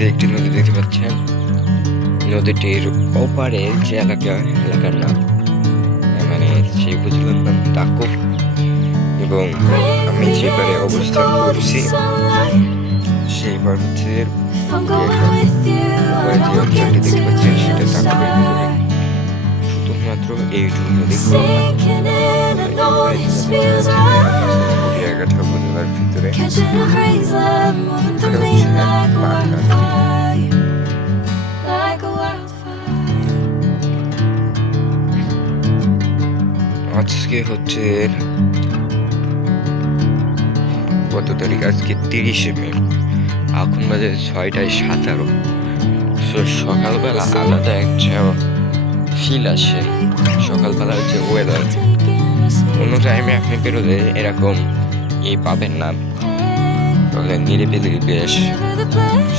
যে একটি নদী দেখতে পাচ্ছেন, নদীটির ওপারে যে এলাকার নাম মানে সেই উপজেলার নাম দাকুব, এবং আমি যে পারে অবস্থান করছি সেই পার হচ্ছে উপরে যে অঞ্চলটি দেখতে পাচ্ছেন সেটা দাকুবের ভিতরে। শুধুমাত্র এইটুকু নদী কুলিয়াঘাটা উপজেলার ভিতরে। আজকে হচ্ছে কত তারিখ? আজকে 30শে মে, এখন বাজে 6:17। সকালবেলা আলাদা একটা ফিল আসে। সকালবেলার যে ওয়েদার অন্য টাইমে আপনি বেরোলে এরকম পাবেন না। তাহলে নিরিবিলি বেশ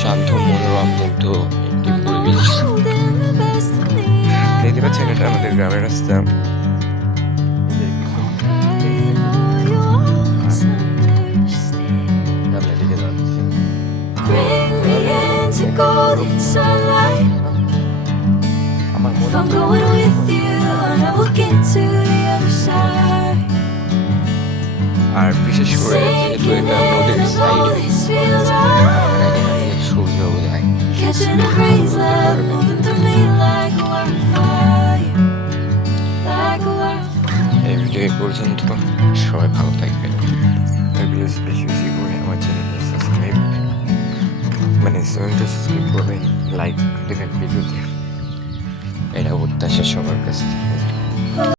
শান্ত, মনোরম, মুগ্ধ একটি পরিবেশ দেখতে পাচ্ছেন। এটা আমাদের গ্রামের রাস্তা। আর বিশেষ করে যেহেতু এটা নদীর সাইডে, সূর্য উদয়। এই ভিডিও পর্যন্ত, সবাই ভালো থাকবেন। বেশি বেশি করে আমার চ্যানেলটা সাবস্ক্রাইব করবেন, লাইক দেবেন ভিডিওতে, এটা প্রত্যাশা সবার কাছ থেকে।